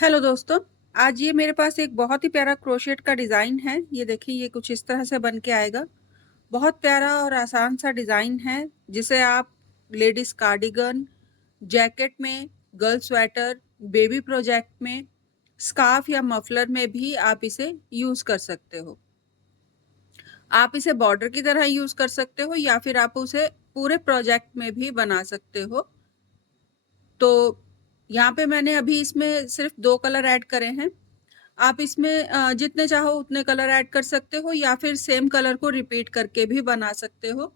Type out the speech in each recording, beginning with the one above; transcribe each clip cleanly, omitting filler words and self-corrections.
Hello दोस्तों। आज ये मेरे पास एक बहुत ही प्यारा क्रोशेट का डिज़ाइन है। ये देखिए, ये कुछ इस तरह से बन के आएगा। बहुत प्यारा और आसान सा डिज़ाइन है, जिसे आप लेडीज़ कार्डिगन, जैकेट में, गर्ल स्वेटर, बेबी प्रोजेक्ट में, स्कार्फ या मफलर में भी आप इसे यूज़ कर सकते हो। आप इसे बॉर्डर की तरह यूज़ कर सकते हो या फिर आप उसे पूरे प्रोजेक्ट में भी बना सकते हो। तो यहाँ पे मैंने अभी इसमें सिर्फ 2 कलर ऐड करे हैं। आप इसमें जितने चाहो उतने कलर ऐड कर सकते हो या फिर सेम कलर को रिपीट करके भी बना सकते हो।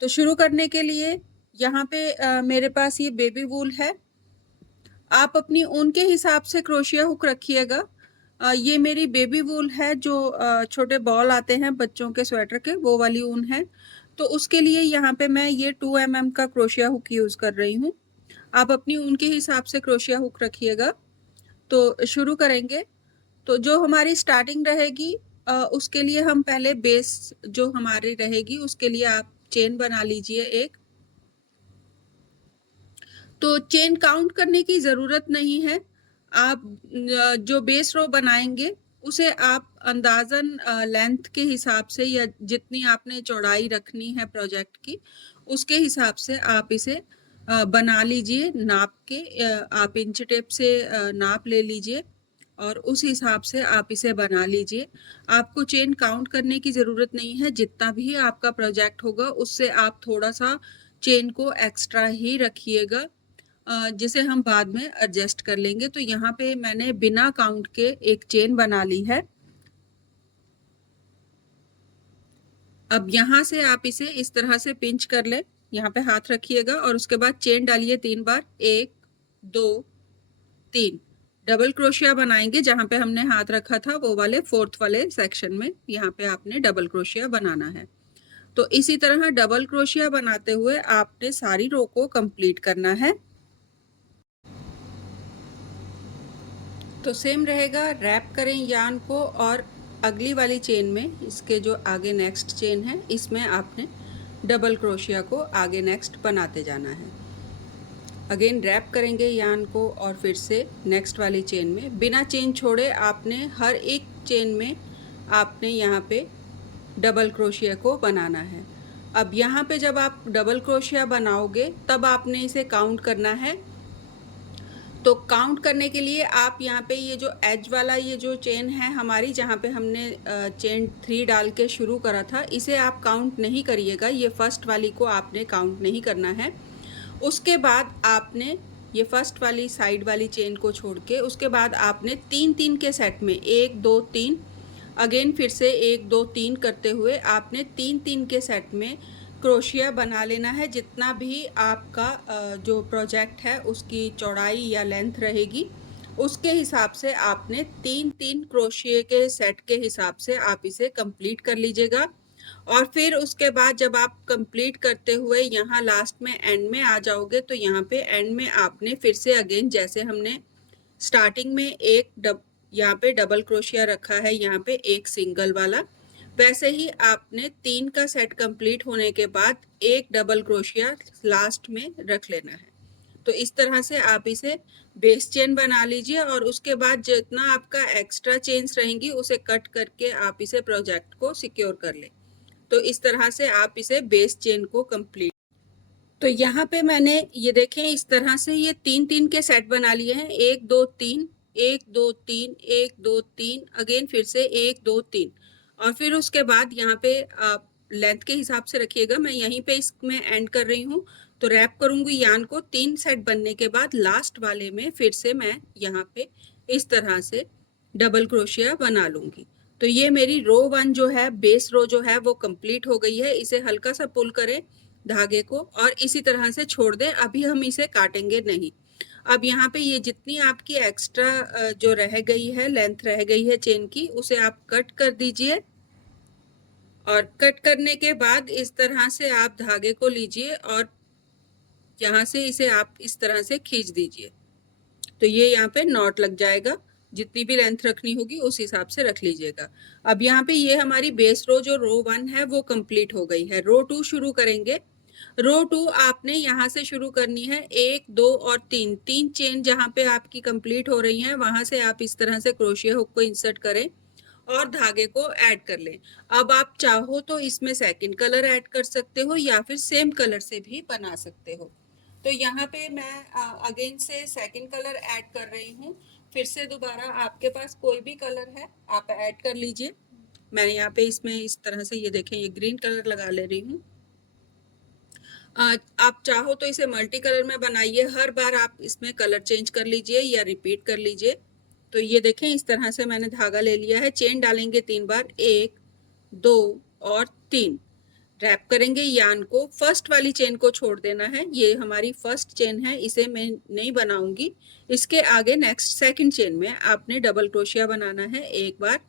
तो शुरू करने के लिए यहाँ पे मेरे पास ये बेबी वूल है। आप अपनी ऊन के हिसाब से क्रोशिया हुक रखिएगा। ये मेरी बेबी वूल है, जो छोटे बॉल आते हैं बच्चों के स्वेटर के, वो वाली ऊन है। तो उसके लिए यहाँ पे मैं ये 2 mm का क्रोशिया हुक यूज़ कर रही हूँ। आप अपनी ऊन के हिसाब से क्रोशिया हुक रखिएगा। तो शुरू करेंगे। तो जो हमारी स्टार्टिंग रहेगी, उसके लिए हम पहले बेस जो हमारी रहेगी उसके लिए आप चेन बना लीजिए एक। तो चेन काउंट करने की ज़रूरत नहीं है। आप जो बेस रो बनाएंगे उसे आप अंदाज़न लेंथ के हिसाब से या जितनी आपने चौड़ाई रखनी है प्रोजेक्ट की, उसके हिसाब से आप इसे बना लीजिए। नाप के आप इंच टेप से नाप ले लीजिए और उस हिसाब से आप इसे बना लीजिए। आपको चेन काउंट करने की ज़रूरत नहीं है। जितना भी आपका प्रोजेक्ट होगा उससे आप थोड़ा सा चेन को एक्स्ट्रा ही रखिएगा, जिसे हम बाद में एडजस्ट कर लेंगे। तो यहाँ पे मैंने बिना काउंट के एक चेन बना ली है। अब यहाँ से आप इसे इस तरह से पिंच कर लें। यहाँ पे हाथ रखिएगा और उसके बाद चेन डालिए 3 बार। 1 2 3 डबल क्रोशिया बनाएंगे। जहाँ पे हमने हाथ रखा था वो वाले 4th वाले सेक्शन में यहाँ पे आपने डबल क्रोशिया बनाना है। तो इसी तरह डबल क्रोशिया बनाते हुए आपने सारी रो को कंप्लीट करना है। तो सेम रहेगा, रैप करें यार्न को और अगली वाली चेन में, इसके जो आगे नेक्स्ट चेन है, इसमें आपने डबल क्रोशिया को आगे नेक्स्ट बनाते जाना है। अगेन रैप करेंगे यार्न को और फिर से नेक्स्ट वाली चेन में बिना चेन छोड़े आपने हर एक चेन में आपने यहाँ पे डबल क्रोशिया को बनाना है। अब यहाँ पे जब आप डबल क्रोशिया बनाओगे तब आपने इसे काउंट करना है। तो काउंट करने के लिए आप यहाँ पे ये जो एज वाला ये जो चेन है हमारी, जहाँ पे हमने चेन 3 डाल के शुरू करा था, इसे आप काउंट नहीं करिएगा। ये फर्स्ट वाली को आपने काउंट नहीं करना है। उसके बाद आपने ये फर्स्ट वाली साइड वाली चेन को छोड़ के उसके बाद आपने 3-3 के सेट में 1 2 3 अगेन फिर से 1 2 3 करते हुए आपने 3-3 के सेट में क्रोशिया बना लेना है। जितना भी आपका जो प्रोजेक्ट है उसकी चौड़ाई या लेंथ रहेगी उसके हिसाब से आपने 3-3 क्रोशिया के सेट के हिसाब से आप इसे कंप्लीट कर लीजिएगा। और फिर उसके बाद जब आप कंप्लीट करते हुए यहाँ लास्ट में एंड में आ जाओगे तो यहाँ पे एंड में आपने फिर से अगेन, जैसे हमने स्टार्टिंग में यहाँ पे डबल क्रोशिया रखा है, यहाँ पे एक सिंगल वाला, वैसे ही आपने 3 का सेट कंप्लीट होने के बाद एक डबल क्रोशिया लास्ट में रख लेना है। तो इस तरह से आप इसे बेस चेन बना लीजिए और उसके बाद जितना आपका एक्स्ट्रा चेन्स रहेंगी उसे कट करके आप इसे प्रोजेक्ट को सिक्योर कर लें। तो इस तरह से आप इसे बेस चेन को कंप्लीट। तो यहाँ पे मैंने ये देखें, इस तरह से ये 3-3 के सेट बना लिए हैं। 1 2 3 1 2 3 1 2 3 अगेन फिर से 1 2 3 और फिर उसके बाद यहाँ पे आप लेंथ के हिसाब से रखिएगा। मैं यहीं पे इसमें एंड कर रही हूँ। तो रैप करूँगी यान को। 3 सेट बनने के बाद लास्ट वाले में फिर से मैं यहाँ पे इस तरह से डबल क्रोशिया बना लूँगी। तो ये मेरी रो 1 जो है, बेस रो जो है वो कंप्लीट हो गई है। इसे हल्का सा पुल करें धागे को और इसी तरह से छोड़ दें। अभी हम इसे काटेंगे नहीं। अब यहाँ पे ये जितनी आपकी एक्स्ट्रा जो रह गई है, लेंथ रह गई है चेन की, उसे आप कट कर दीजिए और कट करने के बाद इस तरह से आप धागे को लीजिए और यहाँ से इसे आप इस तरह से खींच दीजिए। तो ये यहाँ पे नॉट लग जाएगा। जितनी भी लेंथ रखनी होगी उस हिसाब से रख लीजिएगा। अब यहाँ पे ये हमारी बेस रो जो रो 1 है वो कंप्लीट हो गई है। रो 2 शुरू करेंगे। रो 2 आपने यहाँ से शुरू करनी है, 1 2 और 3 तीन चेन जहाँ पे आपकी कंप्लीट हो रही हैं वहां से आप इस तरह से क्रोशिया हुक को इंसर्ट करें और धागे को ऐड कर लें। अब आप चाहो तो इसमें सेकंड कलर ऐड कर सकते हो या फिर सेम कलर से भी बना सकते हो। तो यहाँ पे मैं अगेन से सेकंड कलर ऐड कर रही हूँ। फिर से दोबारा आपके पास कोई भी कलर है आप ऐड कर लीजिए। मैंने यहाँ पे इसमें इस तरह से ये देखें ये ग्रीन कलर लगा ले रही हूँ। आप चाहो तो इसे मल्टी कलर में बनाइए, हर बार आप इसमें कलर चेंज कर लीजिए या रिपीट कर लीजिए। तो ये देखें इस तरह से मैंने धागा ले लिया है, चेन डालेंगे 3 बार, 1 2 और 3, रैप करेंगे यान को, फर्स्ट वाली चेन को छोड़ देना है, ये हमारी फर्स्ट चेन है, इसे मैं नहीं बनाऊंगी। इसके आगे नेक्स्ट सेकंड चेन में आपने डबल क्रोशिया बनाना है एक बार,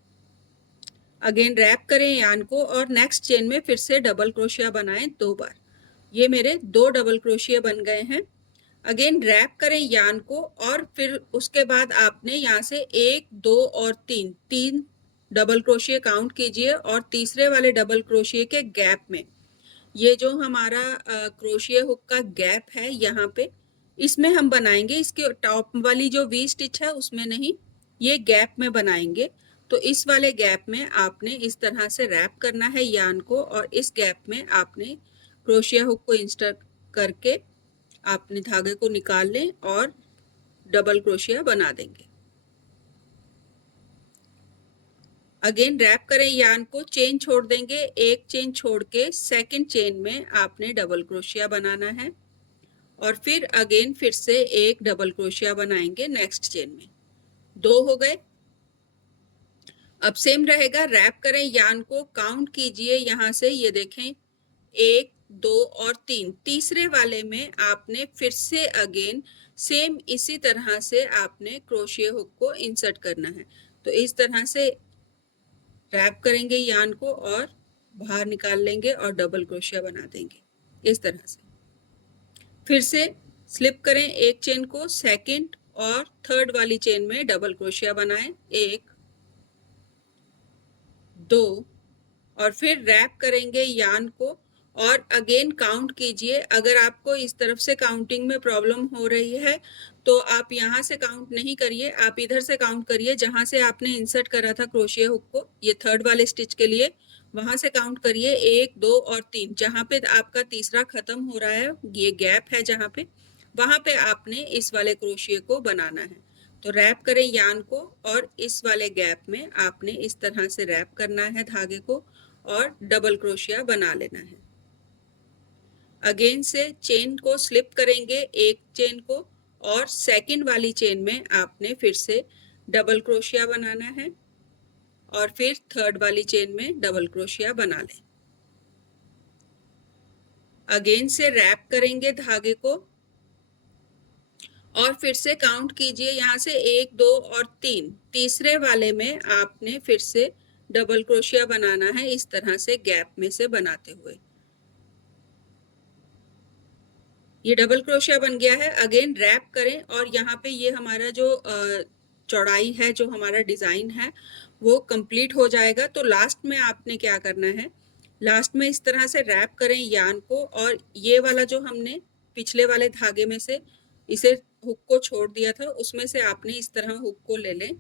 अगेन रैप करें यान को और नेक्स्ट चेन में फिर से डबल क्रोशिया बनाएं 2 बार। ये मेरे 2 डबल क्रोशिया बन गए हैं। अगेन रैप करें यान को और फिर उसके बाद आपने यहाँ से 1 2 और 3 डबल क्रोशिया काउंट कीजिए और तीसरे वाले डबल क्रोशिया के गैप में, ये जो हमारा क्रोशिया हुक का गैप है यहाँ पे, इसमें हम बनाएंगे, इसके टॉप वाली जो वी स्टिच है उसमें नहीं, ये गैप में बनाएंगे। तो इस वाले गैप में आपने इस तरह से रैप करना है यान को और इस गैप में आपने क्रोशिया हुक को इंसर्ट करके आपने धागे को निकाल लें और डबल क्रोशिया बना देंगे। अगेन रैप करें यान को, चेन छोड़ देंगे, एक चेन छोड़ के सेकंड चेन में आपने डबल क्रोशिया बनाना है और फिर अगेन फिर से एक डबल क्रोशिया बनाएंगे नेक्स्ट चेन में, 2 हो गए। अब सेम रहेगा, रैप करें यान को, काउंट कीजिए यहाँ से, ये देखें 1 2 और 3, तीसरे वाले में आपने फिर से अगेन सेम इसी तरह से आपने क्रोशिया हुक को इंसर्ट करना है। तो इस तरह से रैप करेंगे यान को और बाहर निकाल लेंगे और डबल क्रोशिया बना देंगे इस तरह से। फिर से स्लिप करें एक चेन को, सेकंड और थर्ड वाली चेन में डबल क्रोशिया बनाएं, 1 2 और फिर रैप करेंगे यान को और अगेन काउंट कीजिए। अगर आपको इस तरफ से काउंटिंग में प्रॉब्लम हो रही है तो आप यहाँ से काउंट नहीं करिए, आप इधर से काउंट करिए जहाँ से आपने इंसर्ट करा था क्रोशिया हुक को, ये थर्ड वाले स्टिच के लिए, वहां से काउंट करिए 1 2 और 3, जहाँ पे आपका तीसरा खत्म हो रहा है, ये गैप है जहाँ पे, वहां पे आपने इस वाले क्रोशिया को बनाना है। तो रैप करें यान को और इस वाले गैप में आपने इस तरह से रैप करना है धागे को और डबल क्रोशिया बना लेना है। अगेन से चेन को स्लिप करेंगे एक चेन को और सेकंड वाली चेन में आपने फिर से डबल क्रोशिया बनाना है और फिर थर्ड वाली चेन में डबल क्रोशिया बना लें। अगेन से रैप करेंगे धागे को और फिर से काउंट कीजिए यहाँ से 1 2 और 3, तीसरे वाले में आपने फिर से डबल क्रोशिया बनाना है इस तरह से गैप में से बनाते हुए। ये डबल क्रोशिया बन गया है। अगेन रैप करें और यहाँ पे ये हमारा जो चौड़ाई है, जो हमारा डिजाइन है वो कंप्लीट हो जाएगा। तो लास्ट में आपने क्या करना है, लास्ट में इस तरह से रैप करें यान को और ये वाला जो हमने पिछले वाले धागे में से इसे हुक को छोड़ दिया था उसमें से आपने इस तरह हुक को ले लें,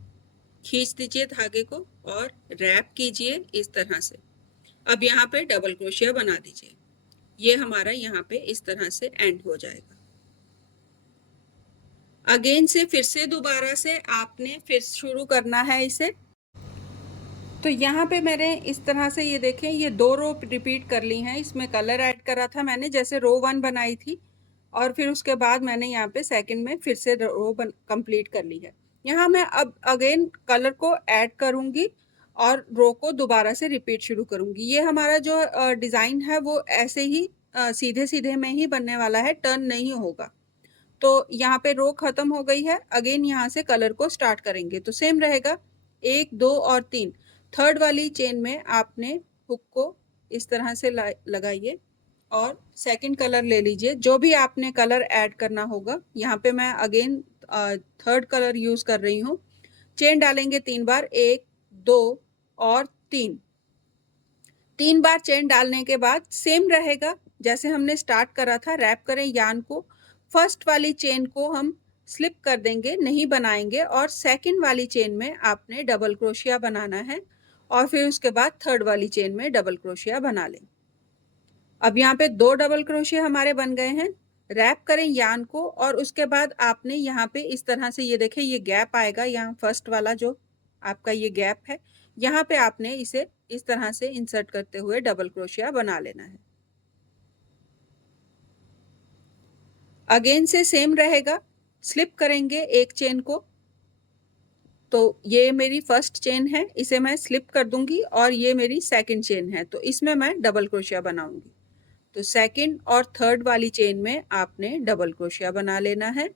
खींच दीजिए धागे को और रैप कीजिए इस तरह से। अब यहाँ पे डबल क्रोशिया बना दीजिए, ये हमारा यहाँ पे इस तरह से एंड हो जाएगा। अगेन से फिर से दोबारा से आपने फिर शुरू करना है इसे। तो यहाँ पे मैंने इस तरह से ये देखें ये 2 रो रिपीट कर ली हैं, इसमें कलर ऐड करा था मैंने, जैसे रो 1 बनाई थी और फिर उसके बाद मैंने यहाँ पे सेकंड में फिर से रो कंप्लीट कर ली है। यहाँ मैं अब अगेन कलर को ऐड करूँगी और रो को दोबारा से रिपीट शुरू करूँगी। ये हमारा जो डिज़ाइन है वो ऐसे ही सीधे सीधे में ही बनने वाला है, टर्न नहीं होगा। तो यहाँ पे रो खत्म हो गई है, अगेन यहाँ से कलर को स्टार्ट करेंगे। तो सेम रहेगा 1 2 और 3, थर्ड वाली चेन में आपने हुक को इस तरह से लगाइए और सेकंड कलर ले लीजिए, जो भी आपने कलर ऐड करना होगा। यहाँ पे मैं अगेन थर्ड कलर यूज कर रही हूँ। चेन डालेंगे 3 बार, 1 2 और 3 बार चेन डालने के बाद सेम रहेगा, जैसे हमने स्टार्ट करा था, रैप करें यार्न को, फर्स्ट वाली चेन को हम स्लिप कर देंगे, नहीं बनाएंगे, और सेकंड वाली चेन में आपने डबल क्रोशिया बनाना है और फिर उसके बाद थर्ड वाली चेन में डबल क्रोशिया बना लें। अब यहाँ पे 2 डबल क्रोशिया हमारे बन गए हैं। रैप करें यार्न को और उसके बाद आपने यहाँ पे इस तरह से, ये देखें ये गैप आएगा, यहाँ फर्स्ट वाला जो आपका ये गैप है, यहाँ पे आपने इसे इस तरह से इंसर्ट करते हुए डबल क्रोशिया बना लेना है। अगेन से सेम रहेगा, स्लिप करेंगे एक चेन को, तो ये मेरी फर्स्ट चेन है, इसे मैं स्लिप कर दूंगी और ये मेरी सेकंड चेन है, तो इसमें मैं डबल क्रोशिया बनाऊंगी। तो सेकंड और थर्ड वाली चेन में आपने डबल क्रोशिया बना लेना है।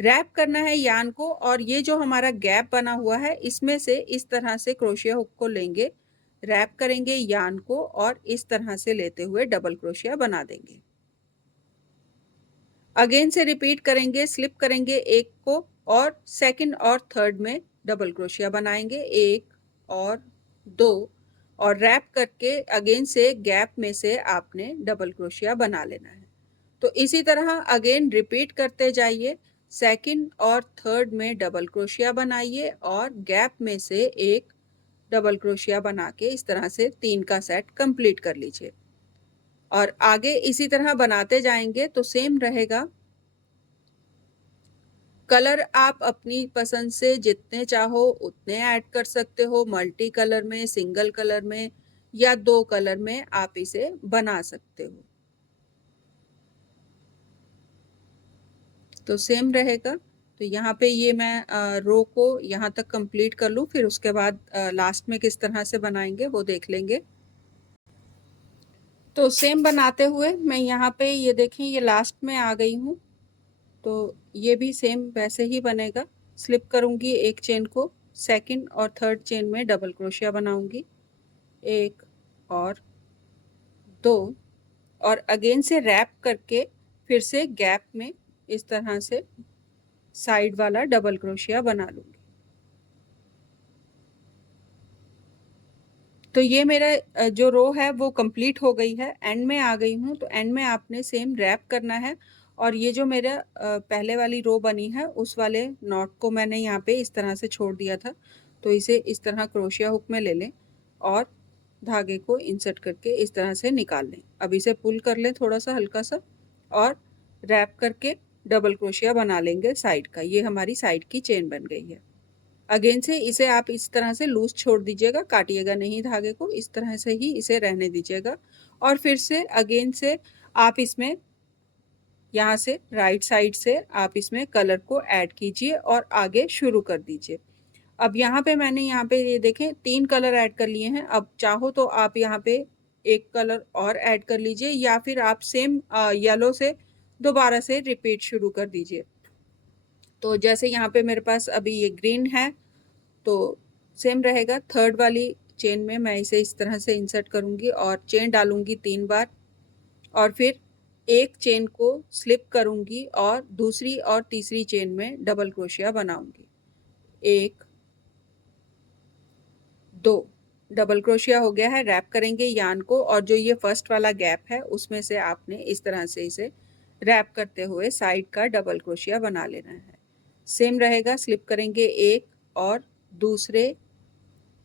रैप करना है यार्न को और ये जो हमारा गैप बना हुआ है इसमें से इस तरह से क्रोशिया हुक को लेंगे, रैप करेंगे यार्न को और इस तरह से लेते हुए डबल क्रोशिया बना देंगे। अगेन से रिपीट करेंगे, स्लिप करेंगे एक को और सेकंड और थर्ड में डबल क्रोशिया बनाएंगे, 1 और 2, और रैप करके अगेन से गैप में से आपने डबल क्रोशिया बना लेना है। तो इसी तरह अगेन रिपीट करते जाइए, सेकंड और थर्ड में डबल क्रोशिया बनाइए और गैप में से एक डबल क्रोशिया बना के इस तरह से 3 का सेट कंप्लीट कर लीजिए और आगे इसी तरह बनाते जाएंगे तो सेम रहेगा। कलर आप अपनी पसंद से जितने चाहो उतने ऐड कर सकते हो, मल्टी कलर में, सिंगल कलर में या 2 कलर में आप इसे बना सकते हो। तो सेम रहेगा। तो यहाँ पे ये मैं रो को यहाँ तक कंप्लीट कर लूँ, फिर उसके बाद लास्ट में किस तरह से बनाएंगे वो देख लेंगे। तो सेम बनाते हुए मैं यहाँ पे ये देखें ये लास्ट में आ गई हूँ, तो ये भी सेम वैसे ही बनेगा। स्लिप करूँगी एक चेन को, सेकंड और थर्ड चेन में डबल क्रोशिया बनाऊँगी, 1 और 2, और अगेन से रैप करके फिर से गैप में इस तरह से साइड वाला डबल क्रोशिया बना लूँगी। तो ये मेरा जो रो है वो कंप्लीट हो गई है, एंड में आ गई हूँ। तो एंड में आपने सेम रैप करना है और ये जो मेरा पहले वाली रो बनी है उस वाले नॉट को मैंने यहाँ पे इस तरह से छोड़ दिया था, तो इसे इस तरह क्रोशिया हुक में ले लें और धागे को इंसर्ट करके इस तरह से निकाल लें। अब इसे पुल कर लें थोड़ा सा हल्का सा और रैप करके डबल क्रोशिया बना लेंगे साइड का। ये हमारी साइड की चेन बन गई है। अगेन से इसे आप इस तरह से लूज छोड़ दीजिएगा, काटिएगा नहीं धागे को, इस तरह से ही इसे रहने दीजिएगा और फिर से अगेन से आप इसमें यहाँ से राइट साइड से आप इसमें कलर को ऐड कीजिए और आगे शुरू कर दीजिए। अब यहाँ पे मैंने यहाँ पे ये देखें 3 कलर ऐड कर लिए हैं। अब चाहो तो आप यहाँ पे एक कलर और ऐड कर लीजिए या फिर आप सेम येलो से दोबारा से रिपीट शुरू कर दीजिए। तो जैसे यहाँ पे मेरे पास अभी ये ग्रीन है, तो सेम रहेगा। थर्ड वाली चेन में मैं इसे इस तरह से इंसर्ट करूँगी और चेन डालूँगी 3 बार और फिर एक चेन को स्लिप करूँगी और दूसरी और तीसरी चेन में डबल क्रोशिया बनाऊँगी, 1 2 डबल क्रोशिया हो गया है। रैप करेंगे यार्न को और जो ये फर्स्ट वाला गैप है उसमें से आपने इस तरह से इसे रैप करते हुए साइड का डबल क्रोशिया बना लेना है। सेम रहेगा, स्लिप करेंगे एक और दूसरे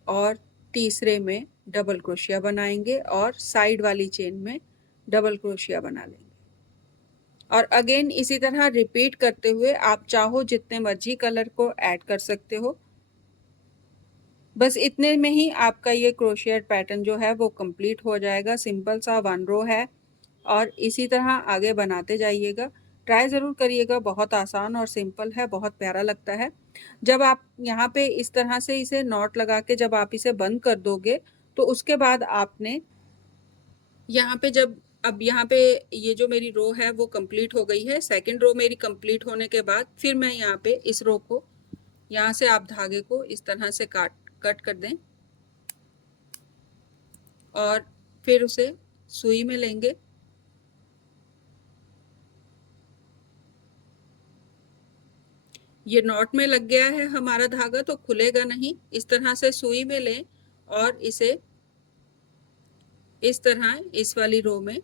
और तीसरे में डबल क्रोशिया बनाएंगे और साइड वाली चेन में डबल क्रोशिया बना लेंगे और अगेन इसी तरह रिपीट करते हुए आप चाहो जितने मर्जी कलर को ऐड कर सकते हो। बस इतने में ही आपका ये क्रोशिया पैटर्न जो है वो कंप्लीट हो जाएगा। सिंपल सा 1 रो है और इसी तरह आगे बनाते जाइएगा। ट्राई ज़रूर करिएगा, बहुत आसान और सिंपल है, बहुत प्यारा लगता है। जब आप यहाँ पे इस तरह से इसे नॉट लगा के जब आप इसे बंद कर दोगे तो उसके बाद आपने यहाँ पे जब अब यहाँ पे ये जो मेरी रो है वो कंप्लीट हो गई है। सेकंड रो मेरी कंप्लीट होने के बाद फिर मैं यहाँ पे इस रो को यहाँ से आप धागे को इस तरह से कट कर दें और फिर उसे सुई में लेंगे। ये नॉट में लग गया है हमारा धागा तो खुलेगा नहीं, इस तरह से सुई में लें और इसे इस तरह इस वाली रो में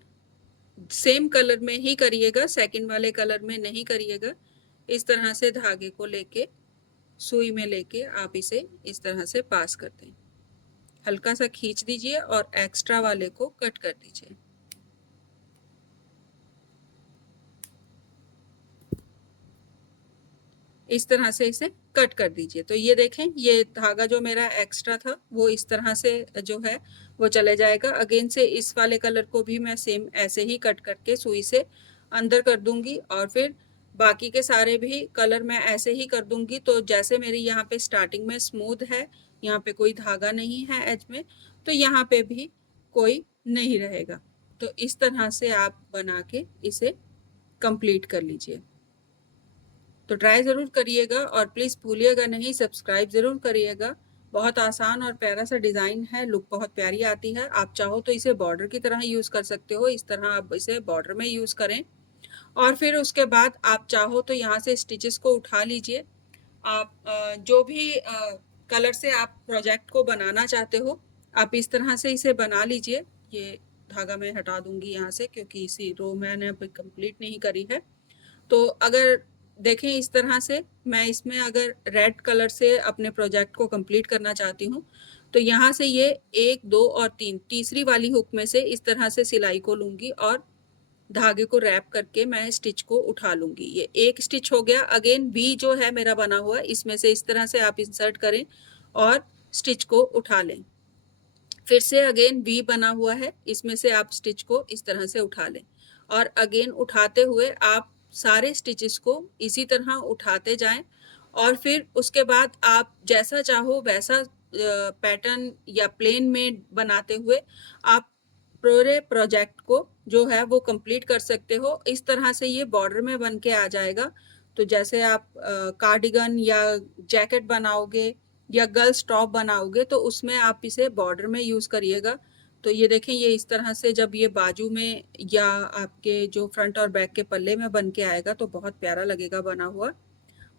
सेम कलर में ही करिएगा, सेकंड वाले कलर में नहीं करिएगा। इस तरह से धागे को लेके सुई में लेके आप इसे इस तरह से पास कर दें। हल्का सा खींच दीजिए और एक्स्ट्रा वाले को कट कर दीजिए। इस तरह से इसे कट कर दीजिए। तो ये देखें, ये धागा जो मेरा एक्स्ट्रा था वो इस तरह से जो है वो चले जाएगा। अगेन से इस वाले कलर को भी मैं सेम ऐसे ही कट करके सुई से अंदर कर दूंगी और फिर बाकी के सारे भी कलर मैं ऐसे ही कर दूंगी। तो जैसे मेरी यहाँ पे स्टार्टिंग में स्मूथ है, यहाँ पे कोई धागा नहीं है एज में, तो यहाँ पे भी कोई नहीं रहेगा। तो इस तरह से आप बना के इसे कंप्लीट कर लीजिए। तो ट्राई ज़रूर करिएगा और प्लीज़ भूलिएगा नहीं, सब्सक्राइब ज़रूर करिएगा। बहुत आसान और प्यारा सा डिज़ाइन है, लुक बहुत प्यारी आती है। आप चाहो तो इसे बॉर्डर की तरह यूज़ कर सकते हो, इस तरह आप इसे बॉर्डर में यूज़ करें। और फिर उसके बाद आप चाहो तो यहाँ से स्टिचेस को उठा लीजिए। आप जो भी कलर से आप प्रोजेक्ट को बनाना चाहते हो, आप इस तरह से इसे बना लीजिए। ये धागा मैं हटा दूंगी यहाँ से क्योंकि इसी रो मैंने अभी कंप्लीट नहीं करी है। तो अगर देखें इस तरह से मैं इसमें अगर रेड कलर से अपने प्रोजेक्ट को कंप्लीट करना चाहती हूँ, तो यहाँ से ये 1, 2 और 3 तीसरी वाली हुक में से इस तरह से सिलाई को लूँगी और धागे को रैप करके मैं स्टिच को उठा लूँगी। ये एक स्टिच हो गया। अगेन वी जो है मेरा बना हुआ, इसमें से इस तरह से आप इंसर्ट करें और स्टिच को उठा लें। फिर से अगेन वी बना हुआ है, इसमें से आप स्टिच को इस तरह से उठा लें और अगेन उठाते हुए आप सारे स्टिचेस को इसी तरह उठाते जाएं और फिर उसके बाद आप जैसा चाहो वैसा पैटर्न या प्लेन में बनाते हुए आप पूरे प्रोजेक्ट को जो है वो कंप्लीट कर सकते हो। इस तरह से ये बॉर्डर में बन के आ जाएगा। तो जैसे आप कार्डिगन या जैकेट बनाओगे या गर्ल्स टॉप बनाओगे तो उसमें आप इसे बॉर्डर में यूज़ करिएगा। तो ये देखें, ये इस तरह से जब ये बाजू में या आपके जो फ्रंट और बैक के पल्ले में बन के आएगा तो बहुत प्यारा लगेगा बना हुआ।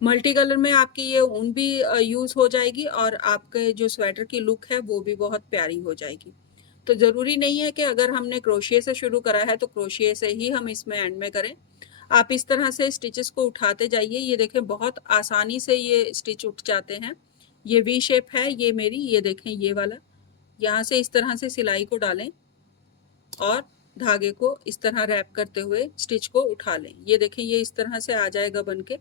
मल्टी कलर में आपकी ये ऊन भी यूज़ हो जाएगी और आपके जो स्वेटर की लुक है वो भी बहुत प्यारी हो जाएगी। तो ज़रूरी नहीं है कि अगर हमने क्रोशिए से शुरू करा है तो क्रोशिए से ही हम इसमें एंड में करें। आप इस तरह से स्टिचेस को उठाते जाइए। ये देखें, बहुत आसानी से ये स्टिच उठ जाते हैं। ये वी शेप है ये मेरी, ये देखें ये वाला। यहाँ से इस तरह से सिलाई को डालें और धागे को इस तरह रैप करते हुए स्टिच को उठा लें। ये देखें, ये इस तरह से आ जाएगा बनके।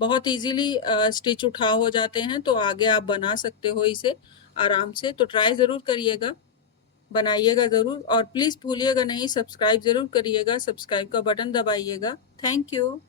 बहुत इजीली स्टिच उठा हो जाते हैं। तो आगे आप बना सकते हो इसे आराम से। तो ट्राई ज़रूर करिएगा, बनाइएगा ज़रूर और प्लीज़ भूलिएगा नहीं, सब्सक्राइब ज़रूर करिएगा, सब्सक्राइब का बटन दबाइएगा। Thank you.